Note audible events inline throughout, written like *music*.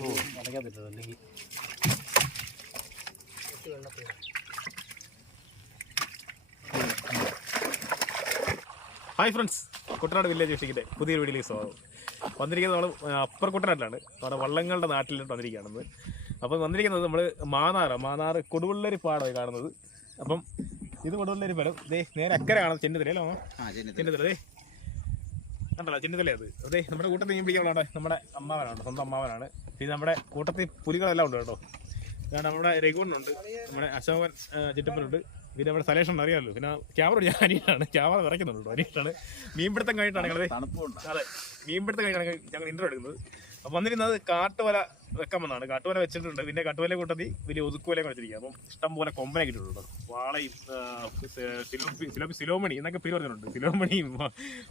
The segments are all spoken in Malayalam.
അല്ലെങ്കിൽ ഹായ് ഫ്രണ്ട്സ്. കുട്ടനാട് വില്ലേജ് ഫിഷിങ്ങിന്റെ പുതിയൊരു വീഡിയോയിലേക്ക് സ്വാഗതം. വന്നിരിക്കുന്നത് നമ്മൾ അപ്പർ കുട്ടനാട്ടിലാണ്. നമ്മുടെ വള്ളങ്ങളുടെ നാട്ടിലോട്ട് വന്നിരിക്കുകയാണെന്ന് അപ്പം വന്നിരിക്കുന്നത് നമ്മൾ മാന്നാറ്. മാന്നാറ് കൊടുവള്ളരി പാടമായി കാണുന്നത്. അപ്പം ഇത് കൊടുവള്ളരി പാടം. ദേ നേരെ അക്കര കാണുന്നത് ചെന്നിത്തലയല്ലോ ചെന്നിത്തല. ദേ. കണ്ടല്ലോ ചെന്നിത്തല അത്. അതെ നമ്മുടെ കൂട്ടത്തിൽ മീൻ നമ്മുടെ അമ്മാവനാണ്. സ്വന്തം അമ്മാവനാണ്. പിന്നെ നമ്മുടെ കൂട്ടത്തിൽ പുലികളെല്ലാം ഉണ്ട് കേട്ടോ. ഇതാണ് നമ്മുടെ രഘുവണ്ണുണ്ട് നമ്മുടെ അശോകൻ ചിറ്റപ്പനുണ്ട്. പിന്നെ നമ്മുടെ സലേഷൻ അറിയാമല്ലോ. പിന്നെ ക്യാമറ ഞാൻ അനീഷാണ് ക്യാമറ നിറയ്ക്കുന്നുണ്ട് കേട്ടോ അനിയനാണ്. മീൻപിടുത്തം കഴിഞ്ഞിട്ടാണ് ഞങ്ങൾ അതെ മീൻപിടുത്തം കഴിഞ്ഞാണ് ഞങ്ങൾ ഇന്റർ എടുക്കുന്നത്. അപ്പം വന്നിരുന്നത് കാട്ടുവല വെക്കാൻ വന്നതാണ് കാട്ടുവല വെച്ചിട്ടുണ്ട്. പിന്നെ കാട്ടുവല കൂട്ടത്തിൽ വലിയ ഒതുക്കുവലയും വെച്ചിരിക്കുക അപ്പം ഇഷ്ടം പോലെ കൊമ്പനെ കിട്ടിയിട്ടുണ്ട് വാളയും സിലോപ്പി സിലോമണി എന്നൊക്കെ പേര് പറഞ്ഞിട്ടുണ്ട്. സിലോമണിയും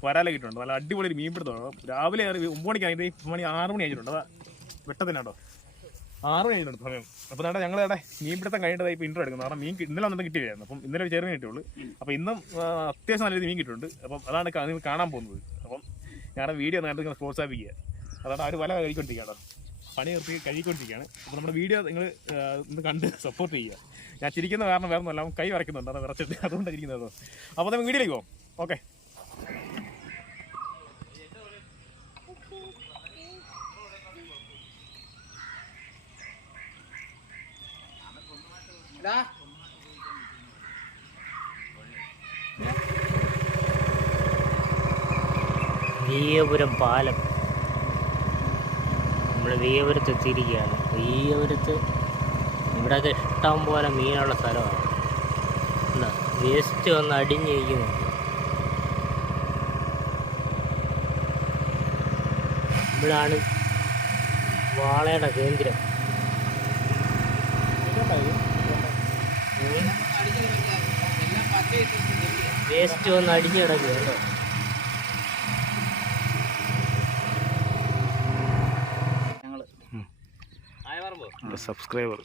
വരാലെ കിട്ടുന്നുണ്ട് നല്ല അടിപൊളി മീൻപിടുത്തമാണ്. രാവിലെ ഒമ്പത് മണിക്കാണ് ഇത്. മണി ആറ് മണി ആയിട്ടുണ്ട്. അതാ വെട്ടത്തിനാട്ടോ ആറ് ആയിട്ടുണ്ട് സമയം. അപ്പോൾ നേട്ടാ ഞങ്ങൾ ഇവിടെ മീൻപിടുത്തം കഴിഞ്ഞിട്ട് ഇപ്പോൾ ഇൻട്രോ എടുക്കുന്നത്. കാരണം മീൻ ഇന്നലെ വന്നിട്ട് കിട്ടിയായിരുന്നു അപ്പം ഇന്നലെ ഒരു ചെറുമീൻ കിട്ടിയുള്ളൂ. അപ്പോൾ ഇന്നും അത്യാവശ്യം നല്ല രീതിയിൽ മീൻ കിട്ടിയിട്ടുണ്ട്. അപ്പം അതാണ് നിങ്ങൾ കാണാൻ പോകുന്നത്. അപ്പം ഞങ്ങളുടെ വീഡിയോ നേരത്തെ പ്രോത്സാഹിപ്പിക്കുക അതാണ് അവർ വല കഴിക്കൊണ്ടിരിക്കുകയാണ് പണി നിർത്തി കഴുകിക്കൊണ്ടിരിക്കുകയാണ്. അപ്പോൾ നമ്മുടെ വീഡിയോ നിങ്ങൾ ഒന്ന് കണ്ട് സപ്പോർട്ട് ചെയ്യുക. ഞാൻ ചിരിക്കുന്ന കാരണം വേറെ ഒന്നുമല്ല അവൻ കൈ വരയ്ക്കുന്നുണ്ട്. അത് വിറച്ചിട്ട്. അതുകൊണ്ടാണ് ഇരിക്കുന്നത് അപ്പോൾ നമുക്ക് വീഡിയോയിലേക്ക് പോകാം ഓക്കെ വീയപുരം പാലം. നമ്മൾ വീയപുരത്ത് എത്തിയിരിക്കുകയാണ്. വീയപുരത്ത് ഇവിടെയൊക്കെ ഇഷ്ടം പോലെ മീനുള്ള സ്ഥലമാണ്. എന്താ വേസ്റ്റ് വന്ന് അടിഞ്ഞിരിക്കുന്നുണ്ട് ഇവിടാണ് വാളയുടെ കേന്ദ്രം. വേസ്റ്റ് ഒന്ന് അടിഞ്ഞു കിടക്കുക കേട്ടോ. സബ്സ്ക്രൈബർ.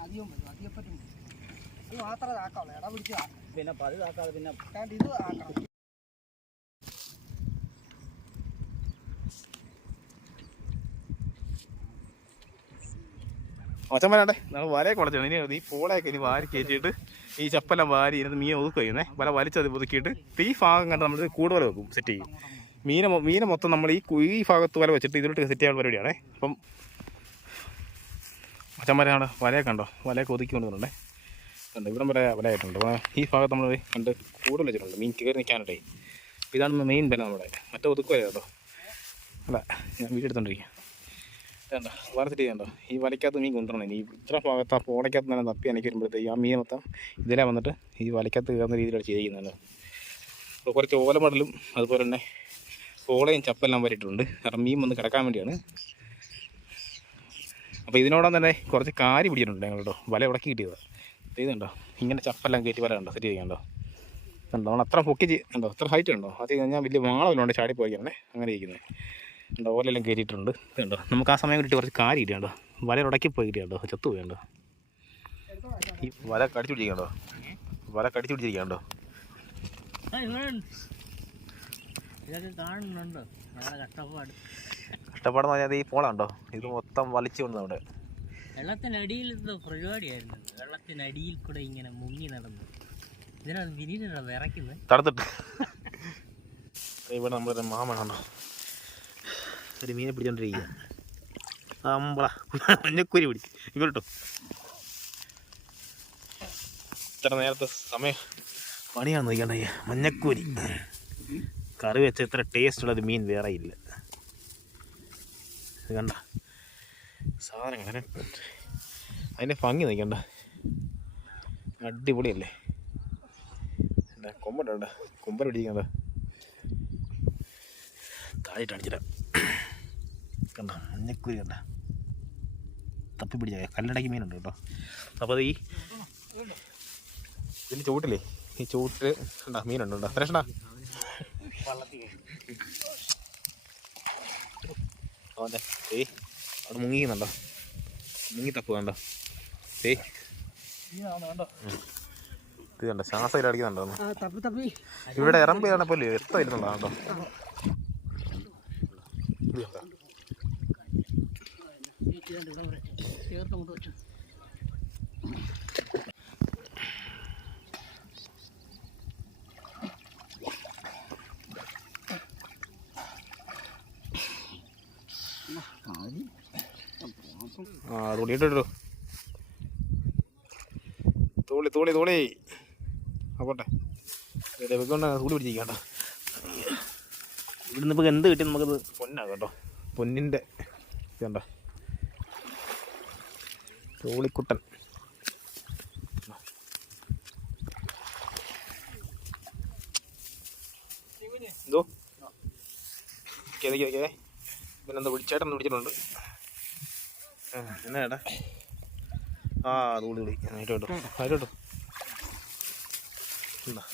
അധികം വരും അധികം പറ്റും ഇത് മാത്രമേ ആക്കാവുള്ളൂ ഇട പിടിച്ച് പിന്നെ പതിവാക്കാതെ പിന്നെ കാരണം ഇത് ആക്കണം ഒച്ചമ്മനാട്ടെ നമ്മൾ വലയൊക്കെ വളച്ചാണ് ഇനി ഈ പോളയൊക്കെ ഇനി വാരി കയറ്റിയിട്ട് ഈ ചപ്പെല്ലാം വാരി ഇരുന്ന് മീൻ ഒതുക്കുക ചെയ്യുന്നേ? വല വലിച്ചത് പുതുക്കിയിട്ട് ഈ ഭാഗം കണ്ട് നമ്മൾ കൂടുതൽ വെക്കും സെറ്റ് ചെയ്യും. മീനെ മീനെ മൊത്തം നമ്മൾ ഈ ഈ ഭാഗത്ത് വല വെച്ചിട്ട് ഇതിലോട്ട് സെറ്റ് ചെയ്യാൻ പരിപാടിയാണേ. അപ്പം അച്ഛന്മാരാണ് വലയൊക്കെ കണ്ടോ? വലയൊക്കെ ഒതുക്കി കൊണ്ടുവന്നിട്ടുണ്ടേ. കണ്ടോ ഇവിടം വരെ വലയായിട്ടുണ്ട്. അപ്പോൾ ഈ ഭാഗത്ത് നമ്മൾ കണ്ട് കൂടുതൽ വെച്ചിട്ടുണ്ട്. മീൻ കയറി നിൽക്കാനായിട്ടേ അപ്പോൾ ഇതാണ് മെയിൻ ബലം നമ്മുടെ. മറ്റേ ഒതുക്കുക കേട്ടോ. അല്ല ഞാൻ എടുത്തോണ്ടിരിക്കുക വേണ്ട വറുത്തിട്ട് ചെയ്യണ്ടോ ഈ വലയ്ക്കകത്ത് മീൻ കൊണ്ടുവരണം. ഇനി ഇത്ര ഭാഗത്ത് ആ പോളയ്ക്കകത്ത് തന്നെ തപ്പി എനിക്ക് വരുമ്പോഴത്തേക്ക് ആ മീൻ മൊത്തം ഇതിലെ വന്നിട്ട് ഈ വലയ്ക്കകത്ത് കയറുന്ന രീതിയിലാണ് ചെയ്തിരിക്കുന്നത് അപ്പോൾ കുറച്ച് ഓലമടലും അതുപോലെ തന്നെ പോളയും ചപ്പെല്ലാം വരിയിട്ടുണ്ട്. കാരണം മീൻ വന്ന് കിടക്കാൻ വേണ്ടിയാണ് അപ്പോൾ ഇതിനോടൊപ്പം തന്നെ കുറച്ച് കാരി പിടിച്ചിട്ടുണ്ട് ഞങ്ങൾ വല ഉടക്കി കിട്ടിയത്. ഇതുണ്ടോ ഇങ്ങനെ ചപ്പെല്ലാം കയറ്റി വല ഉണ്ടോ സെറ്റ് ചെയ്യുന്നുണ്ടോ കണ്ടോ? നമ്മൾ അത്ര പൊക്കി ഉണ്ടോ കണ്ടോ? അത്ര ഹൈറ്റ് ഉണ്ടോ? അത് കഴിഞ്ഞാൽ വലിയ വാളമില്ലോണ്ട് ചാടി പോയിക്കണേ അങ്ങനെ ഇരിക്കുന്നത് ഉണ്ടോ ഓലെല്ലാം കയറ്റിയിട്ടുണ്ട്. ഇതുണ്ടോ നമുക്ക് ആ സമയം കിട്ടി കുറച്ച് കാരി കിട്ടിയുണ്ടോ വല ഉടക്കി പോയി കിട്ടിയുണ്ടോ ചത്തു പോയുണ്ടോ ഈ വല കടിച്ചു പിടിക്കണ്ടോ വല കടിച്ചു പിടിച്ചിരിക്കണ്ടോ കാണുന്നുണ്ടോ. കഷ്ടപ്പാടെന്ന് പറഞ്ഞാൽ ഈ പോളുണ്ടോ ഇത് മൊത്തം വലിച്ചു കൊണ്ട് അവിടെ. വെള്ളത്തിനടിയിലത്തെ പരിപാടിയായിരുന്നു. വെള്ളത്തിനടിയിൽ കൂടെ ഇങ്ങനെ മുങ്ങി നടന്നു. ഇതിനാണ് വിനീതനാണ് വിറയ്ക്കുന്നത് തടുത്തിട്ട് ഇവിടെ നമ്മളൊരു മാമനുണ്ടോ ഒരു മീനെ പിടിച്ചോണ്ടിരിക്കുക അമ്പള. മഞ്ഞക്കുരി പിടിച്ചു ഇങ്ങോട്ടോ. ഇത്ര നേരത്തെ സമയം പണിയാണ് നോക്കണ്ട മഞ്ഞക്കൂരി. കറി വെച്ച ഇത്ര ടേസ്റ്റ് ഉള്ളത് മീൻ വേറെ ഇല്ല. ഇത് കണ്ട. സാധനങ്ങൾ അതിന്റെ ഭംഗി നിൽക്കണ്ട അടിപൊളിയല്ലേ? എന്താ കൊമ്പുണ്ട് കൊമ്പൻ പിടിക്കണ്ട അടിച്ചിടാം. കണ്ട മഞ്ഞക്കുരി കണ്ട. തപ്പി പിടിച്ച? കല്ലടക്കി മീനുണ്ട് കേട്ടോ. അപ്പോൾ അത് ഈ ഇതിന്റെ ചൂട്ടില്ലേ ഈ ചൂട്ട് കണ്ട മീനുണ്ട് കേട്ടോ വള്ളത്തി അവന്റെ ഏയ് അവിടെ മുങ്ങിക്കുന്നുണ്ടോ? മുങ്ങി തപ്പ് കണ്ടോ? ഏയ്. ഇത് കണ്ടോ? ശ്വാസം അടിക്കുന്നുണ്ടോ ഇവിടെ ഇറമ്പ് ചെയ്തപ്പോൾ എത്ര കേട്ടോ കണ്ടോ? ചേർത്ത് കൊണ്ട് വെച്ചു. തുണി ഇട്ടോ തോളി തോളി തൂളി ആ പോട്ടെ. കൊണ്ട് തൂളി പിടിച്ചിരിക്കണ്ട ഇവിടുന്ന് ഇപ്പോൾ എന്ത് കിട്ടി നമുക്കത്? പൊന്നാണ് കേട്ടോ. പൊന്നിന്റെ ഇത് തോളിക്കുട്ടൻ എന്തോ? കേതേ കേതേ പിന്നെന്താ വിളിച്ചേട്ടൻ വിളിച്ചിട്ടുണ്ട്. എന്നാ ചേട്ടാ ആ തൂളി തുളി ആയിട്ട് ആയിട്ട് എന്താ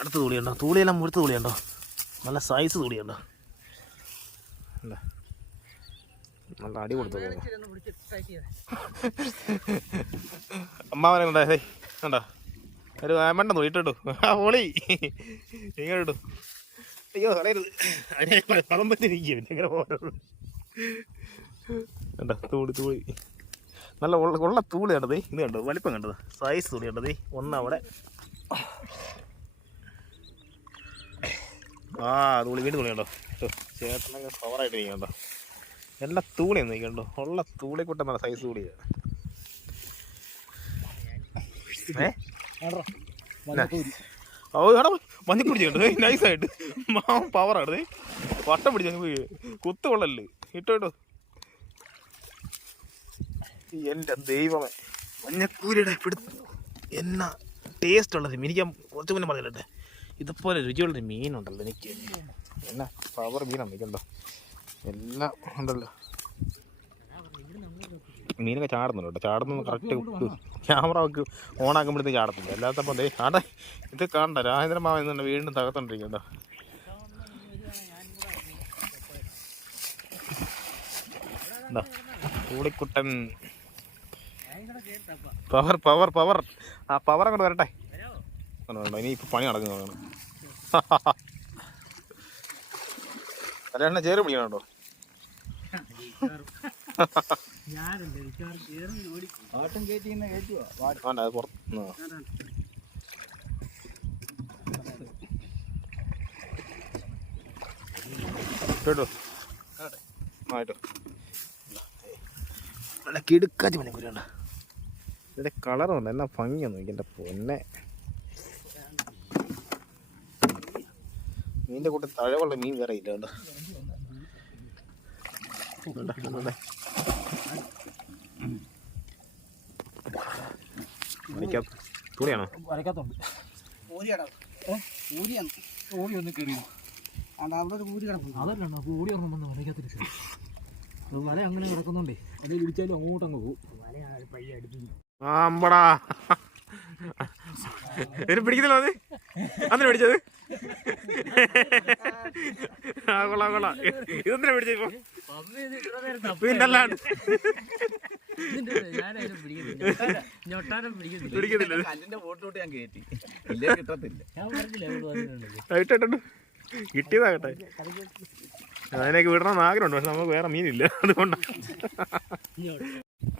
അടുത്ത തൂളിയുണ്ടോ തൂളിയെല്ലാം മുഴുത്ത തൂളിയുണ്ടോ നല്ല സൈസ് തൂളിയുണ്ടോ എന്താ നല്ല അടി കൊടുത്തു അമ്മാവനെ കണ്ടേ കണ്ടോ? ഒരു വേണ്ട ഇട്ടിട്ടു. ആ പോളി. ഇങ്ങോട്ടു അയ്യോ കളയരുത്. അതിനെ പദം പറ്റിരിക്കും പിന്നെ ഇങ്ങനെ പോകരുത്. കണ്ടോ തൂളി തൂളി നല്ല ഉള്ള ഉള്ള തൂളി കണ്ടത് ഇത് കണ്ടത് വലിപ്പം കണ്ടത് സൈസ് തൂളി കണ്ടത് ഒന്നവിടെ ആ തൂളി വീട് തൂളി കണ്ടോ. ചേട്ടനൊക്കെ പവറായിട്ട് ഇരിക്കണ്ടോ എല്ലാ തൂളിയൊന്നും ഇരിക്കണ്ടോ ഉള്ള തൂളി കൂട്ടം നല്ല സൈസ് തൂളിയാണ് ഓ എടാ മഞ്ഞ പിടിച്ചിട്ടുണ്ട് നൈസായിട്ട് മാവൻ പവറാണ്. വട്ടം പിടിച്ചു കുത്തു കൊള്ളല്ലേ ഇട്ടോ ഇട്ടോ. എന്റെ ദൈവമേ മഞ്ഞക്കൂരിയുടെ പിടുത്തു. എന്നാ ടേസ്റ്റ് ഉള്ളത്? മീൻ ഞാൻ കുറച്ച് മുന്നേ പറഞ്ഞില്ലേ? ഇതുപോലെ രുചിയുള്ളൊരു മീനുണ്ടല്ലോ എനിക്ക്. എന്നാ പവർ മീനാണ് എനിക്കുണ്ടോ എല്ലാം ഉണ്ടല്ലോ. മീനൊക്കെ ചാടുന്നുണ്ട് കേട്ടോ. ചാടുന്നു കറക്റ്റ് ക്യാമറ ഒക്കെ ഓണാക്കുമ്പോഴത്തേക്ക് ചാടത്തില്ല. അല്ലാത്തപ്പോൾ ദേ ആടെ ഇത് കാണണ്ട രാജേന്ദ്രമാവൻ എന്നുണ്ട് വീണ്ടും തകർത്തോണ്ടിരിക്കണ്ടോ എന്താ കൂടിക്കുട്ടൻ പവർ പവർ പവർ ആ പവർ അങ്ങോട്ട് വരട്ടെ. ഇനി ഇപ്പൊ പണി നടക്കുന്നതാണ് കല്യാണ *laughs* ചേര് പിടിക്കണോ ഞാനുണ്ട് മിക്കവാറും കേറി ഓടി ആട്ടം കയറ്റി വേണ്ട അത് കേട്ടോ ആയിട്ടോ. നല്ല കിടുക്കാച്ചി പനിക്കുരുണ്ട ഇതിന്റെ കളറുണ്ട് എന്നാ ഭംഗിയൊന്നും എന്റെ പൊന്നെ. മീനിന്റെ കൂട്ടം തഴവുള്ള മീൻ വേറെ ഇല്ല കേട്ടോ. തുണിയാണോ വരയ്ക്കത്തുണ്ട്. ഊരിയടാ. ഊരിയാണ്. ഓടി ഒന്ന് കയറി അത് അവിടെ ഒരു ഊരി കിടക്കുന്നു അതല്ല വരയ്ക്കത്തില്ല അത് വല അങ്ങനെ കിടക്കുന്നുണ്ടേ. അത് ഇടിച്ചാലും അങ്ങോട്ട് അങ്ങ് പോകും പയ്യ ആമ്പടാ. ഇതിന് പിടിക്കുന്നില്ല അത്. അന്നിനെ പിടിച്ചത്? ആ കൊള്ളാം ഇതെന്തിനാ പിടിച്ചത് പിടിക്കുന്നില്ല. കിട്ടിയതാകട്ടെ. അതിനൊക്കെ വിടണമെന്ന് ആഗ്രഹമുണ്ട് പക്ഷെ നമുക്ക് വേറെ മീനില്ല. അതുകൊണ്ടാണ്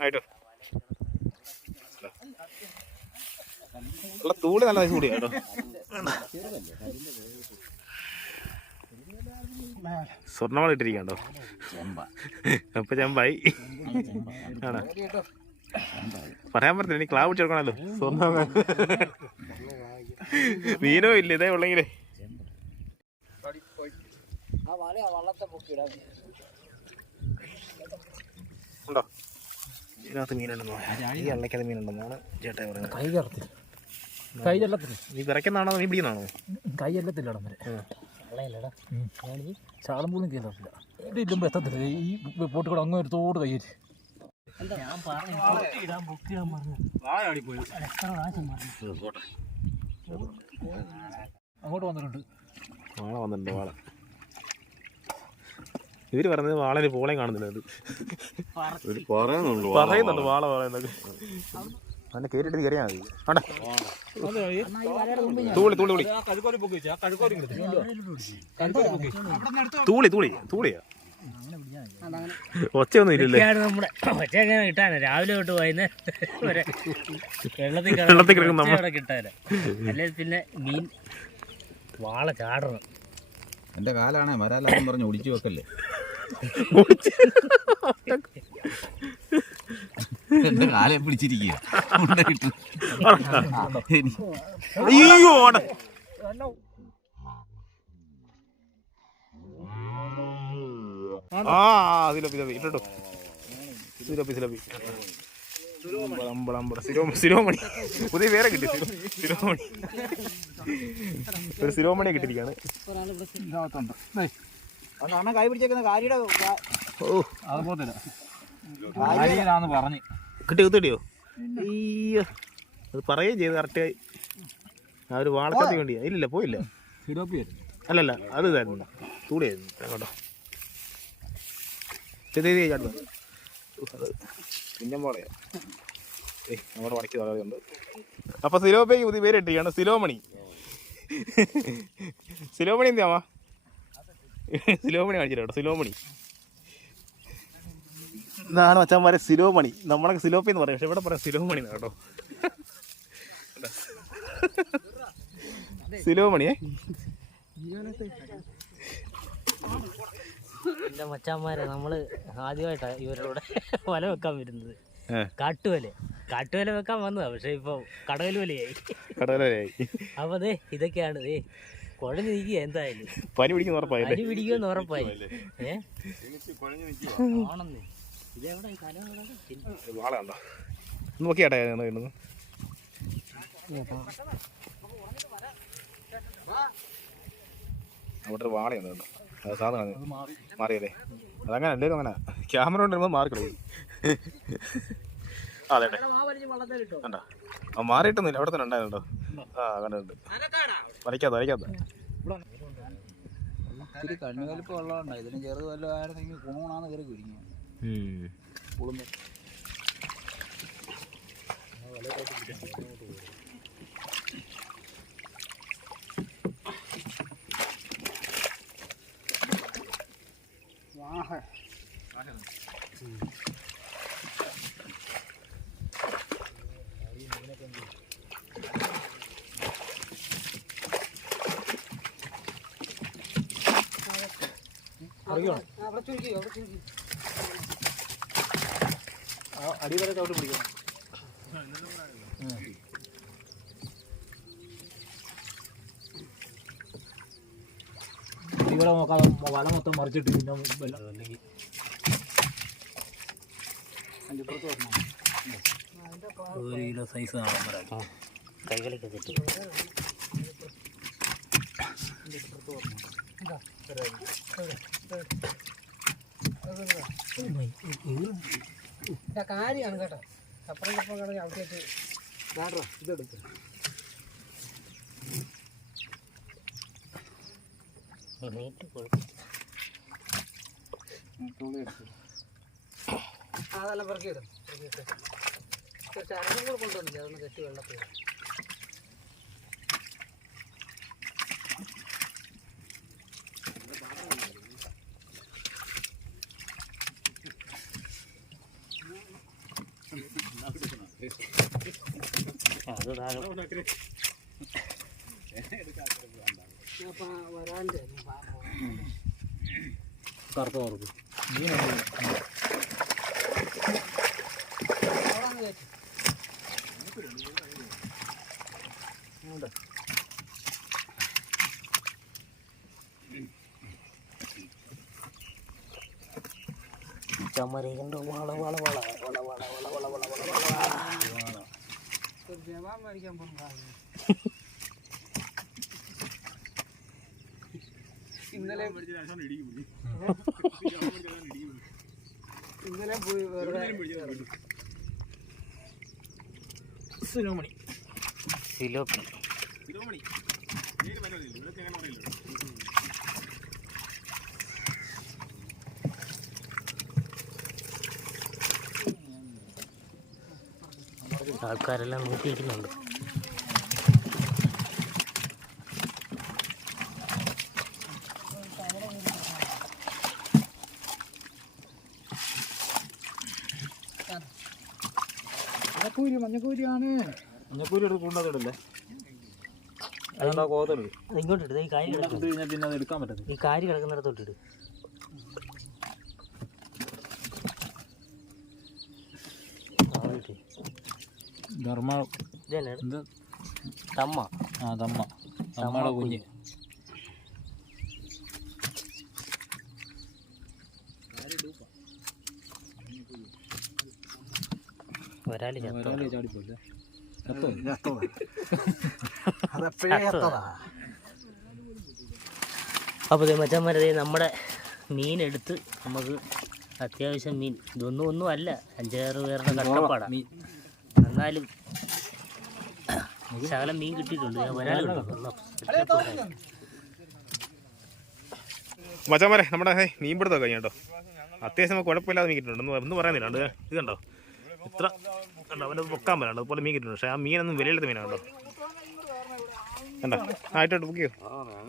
ആയിട്ടോ. ഉള്ള തൂളി നല്ല സൈസ് കൂടിയാ കേട്ടോ സ്വർണമണ ഇട്ടിരിക്കണ്ടോ അപ്പൊ ചെമ്പായി. ആണോ? പറയാൻ പറ്റില്ല ഇനി ക്ലാവ് ചേർക്കണല്ലോ സ്വർണ. മീനോ ഇല്ല ഇതേ ഉള്ളെങ്കിലേ. ഉണ്ടോ? ഇതിനകത്ത് മീനുണ്ടെന്നോ ഈ അള്ളക്കത് മീനുണ്ടെന്നാണ് ചേട്ടായി പറയുന്നത് കൈ കറത്തി കൈ ചെല്ലത്തില്ല നീ വിറയ്ക്കുന്നാണോ നീ പിടിക്കുന്നതാണോ? കൈ ചെല്ലത്തില്ല ഇടം വരെ. ശാളം പോലും കയറത്തില്ല എന്റെ ഇല്ലുമ്പോൾ എത്തത്തില്ല. ഈ പോട്ട് കൂടെ അങ്ങ് ഒരു തോട് കയ്യേറ്റ് അങ്ങോട്ട് വന്നിട്ടുണ്ട്. വാള വന്നിട്ടുണ്ട് വാള. ഇവർ പറഞ്ഞത് വാളന് പോളയും കാണുന്നില്ല പറയുന്നുണ്ട് വാള പറയുന്നത് അവനെ കയറിയിട്ട് കയറിയാൽ മതി തൂളി തൂളി തൂളി. തൂളി തൂളി തൂളിയാ. ഒച്ചയൊന്നും ഇല്ലല്ലേ? നമ്മുടെ ഒച്ച എങ്ങനെ കിട്ടാന. രാവിലെ തൊട്ട് വൈകുന്നേരം വരെ വെള്ളത്തിൽ വെള്ളത്തിൽ കിട്ടാന്. അല്ലെങ്കിൽ പിന്നെ മീൻ വാള ചാടണം. എന്റെ കാലാണേ വരാലാന്ന് പറഞ്ഞ് ഒടിച്ചു വെക്കല്ലേ? എന്റെ കാലെ പിടിച്ചിരിക്കുക അയ്യോ. ആ സിലോപ്പി സിലോപ്പി. ഇട്ടോ സിലോപ്പി സിലോപ്പി. അമ്പള അമ്പള സിരോമണി സിരോമണി പുതിയ പേരെ കിട്ടി. ശിരോമണി സിരോമണി ഒരു സിരോമണിയെ കിട്ടിയിരിക്കുകയാണ്. കൈ പിടിച്ചേക്കുന്ന ഓ. അത് പോത്തില്ല. കാര്യനാന്ന് പറഞ്ഞ്. അയ്യോ. അത് പറയുകയും ചെയ്തു കറക്റ്റായി ആ ഒരു വാളക്കത്തി വേണ്ടിയാ ഇല്ലില്ല പോയില്ല. അല്ലല്ല അത് ഇതായിരുന്നു. തൂടിയായിരുന്നു കേട്ടോ ചെറിയ അത് നമ്മുടെ വടക്ക് പറയുന്നുണ്ട് അപ്പൊ സിലോപ്പേക്ക് പുതിയ പേര് ഇട്ടിരിക്കുകയാണ് സിലോമണി. സിലോമണി എന്തിയാമാ *laughs* സിലോമണി കാണിച്ചില്ല കേട്ടോ സിലോമണി. ഇതാണ് മച്ചാന്മാരെ സിലോമണി. നമ്മളൊക്കെ സിലോപ്പി എന്ന് പറയും. പക്ഷെ ഇവിടെ പറയാം സിലോമണി കേട്ടോ. *laughs* സിലോമണിയേ എന്റെ മച്ചാന്മാരെ നമ്മൾ ആദ്യമായിട്ടാണ് ഇവരോടെ വല വെക്കാൻ വരുന്നത്. ഏ. കാട്ടുവല. കാട്ടുവല വെക്കാൻ വന്നതാ. പക്ഷെ ഇപ്പൊ കടകൽ വലയായി കടലായി അപ്പൊ അതെ ഇതൊക്കെയാണ് ദേ. കുഴഞ്ഞു നിൽക്കുക എന്തായാലും. പനി പിടിക്കുന്ന ഉറപ്പായില്ലേ? പനി പിടിക്കുമെന്ന് ഉറപ്പായി. ഏഹ് ആണെന്ന്. ഇതെവിടെ ഈ കലം എവിടെ? വാള കണ്ടോ? നോക്കിയാട്ടെ ഇടുന്നു അവിടെ ഒരു വാളയുണ്ട് കേട്ടോ. അത് സാധനമാണ് അതങ്ങനെ എല്ലാവരും അങ്ങനെ ക്യാമറ കൊണ്ട് വരുമ്പോൾ മാറിക്കളൂ അതെ അതെ. മാറിയിട്ടൊന്നുമില്ല. അവിടെ തന്നെ ഉണ്ടായിരുന്നുണ്ടോ ആ കണ്ടിട്ടുണ്ട് വരയ്ക്കാത്ത വരയ്ക്കാത്ത ഇത്തിരി കണ്ണുകലിപ്പ് ഉള്ളതുകൊണ്ട്. ഇതിന് ചെറുത് വല്ലതും ആയിരുന്നെങ്കിൽ ഗുണഗുണാന്ന് കയറി കുരിങ്ങി. കുളുമ്പ് അവിടെ ചുരുക്കി ചുരുക്കണം അടി വരെ ചവിട്ട് പിടിക്കണം. ഇവിടെ നോക്കാതെ വല മൊത്തം മറിച്ചിട്ട് പിന്നെ അല്ലെങ്കിൽ ഒരു കിലോ സൈസ് കൈകളൊക്കെ കൈകളിലേക്ക് കാര്യമാണ് കേട്ടോ. കപ്പറം കപ്പറം കിടന്ന് അവിടേക്ക് വേണ്ടോ ഇതെടുത്ത് അതെല്ലാം പെറുക്കിയിടും പെറുക്കിയിട്ട് അരങ്ങും കൂടെ കൊണ്ടുവന്നില്ല? അതൊന്ന് കെട്ടി വെള്ളത്തിൽ കറുത്ത അവിടെ കയറ്റി ചമ്മരികണ്ട വള വള വള വള വള വള വള വള വള. ഇന്നലെ ഇന്നലെ പോയി ആൾക്കാരെല്ലാം നോക്കിയിരിക്കുന്നുണ്ട്. മഞ്ഞക്കൂരി മഞ്ഞക്കൂരിയാണ്. മഞ്ഞക്കൂരി എടുത്ത് കൊണ്ടതിടല്ലേ അതെന്താ കോതൽ? അത് ഇട് ദേ ഈ കാര്യം കിടക്കുന്നിടത്തോട്ടിട്ട് കിടക്കുന്നു കഴിഞ്ഞാൽ പിന്നെ അത് എടുക്കാൻ പറ്റത്തില്ല. ഈ കാരി കിടക്കുന്നിടത്തോട്ട് ഇട് ആ, ഇട്ട്. ധർമ്മ എന്ത്? തമ്മ. ആ തമ്മ. തമ്മയുടെ കുഞ്ഞ്. ഒരാളെ അപ്പോൾ മച്ചന്മാരെ നമ്മുടെ മീനെടുത്ത് നമുക്ക് അത്യാവശ്യം മീൻ. ഇതൊന്നും ഒന്നും അല്ല. അഞ്ചാറ് പേരുടെ കഷ്ടപ്പാടാണ് മീൻ. എന്നാലും ശകലം മീൻ കിട്ടിയിട്ടുണ്ട്. ഞാൻ ഒരാൾ മച്ചാമാരെ നമ്മുടെ മീൻ പിടുത്തം കഴിഞ്ഞു കേട്ടോ. അത്യാവശ്യം നമുക്ക് കുഴപ്പമില്ലാതെ മീൻ കിട്ടുന്നുണ്ട് ഒന്നും പറയാൻ പറയാനില്ല. ഇത് കണ്ടോ? ഇത്ര കണ്ടോ? അവന്റെ പൊക്കാൻ പറ്റാണ്ട് അതുപോലെ മീൻ കിട്ടുന്നുണ്ട് പക്ഷേ ആ മീനൊന്നും വിലയില്ലാത്ത മീനാണ് കേട്ടോ കണ്ടോ? ആയിട്ടോട്ട് ചെയ്യോ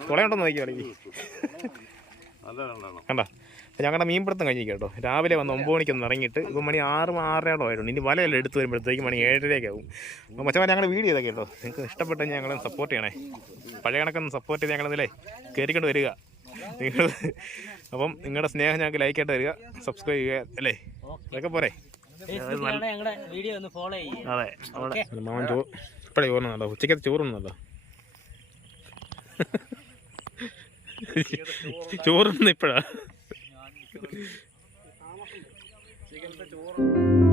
തുളയുണ്ടോ നോക്കിയോ കണ്ടോ? ഞങ്ങളുടെ മീൻപിടുത്തം കഴിഞ്ഞിരിക്കും കേട്ടോ രാവിലെ വന്ന് ഒമ്പത് മണിക്കൊന്ന് ഇറങ്ങിയിട്ട് ഇപ്പം മണി ആറ് ആറരയോളം ആയിട്ടുണ്ട്. ഇനി വലയെല്ലാം എടുത്ത് വരുമ്പോഴത്തേക്ക് മണി ഏഴരയ്ക്കാവും ആവും അപ്പോൾ മച്ചമാർ ഞങ്ങളുടെ വീഡിയോ ഇതൊക്കെ കേട്ടോ നിങ്ങൾക്ക് ഇഷ്ടപ്പെട്ട ഞങ്ങളെ സപ്പോർട്ട് ചെയ്യണേ. പഴയ കണക്കൊന്ന് സപ്പോർട്ട് ചെയ്ത് ഞങ്ങളെന്നില്ലേ കയറിക്കൊണ്ട് വരിക. നിങ്ങൾ അപ്പം നിങ്ങളുടെ സ്നേഹം ഞങ്ങൾക്ക് ലൈക്ക് ആയിട്ട് തരിക സബ്സ്ക്രൈബ് ചെയ്യുക അല്ലേ? അതൊക്കെ പോരെ? ഞങ്ങളുടെ വീഡിയോ ഒന്ന് ഫോളോ ചെയ്യുക. അതെ അവിടെ മാമൻ ചോ ഇപ്പോഴേ ചോറുന്നല്ലോ ഉച്ചക്കത്തെ ചോറുന്നല്ലോ ചോറുന്ന ഇപ്പോഴാ? താമസം. ചിക്കനത്തെ ചോറ്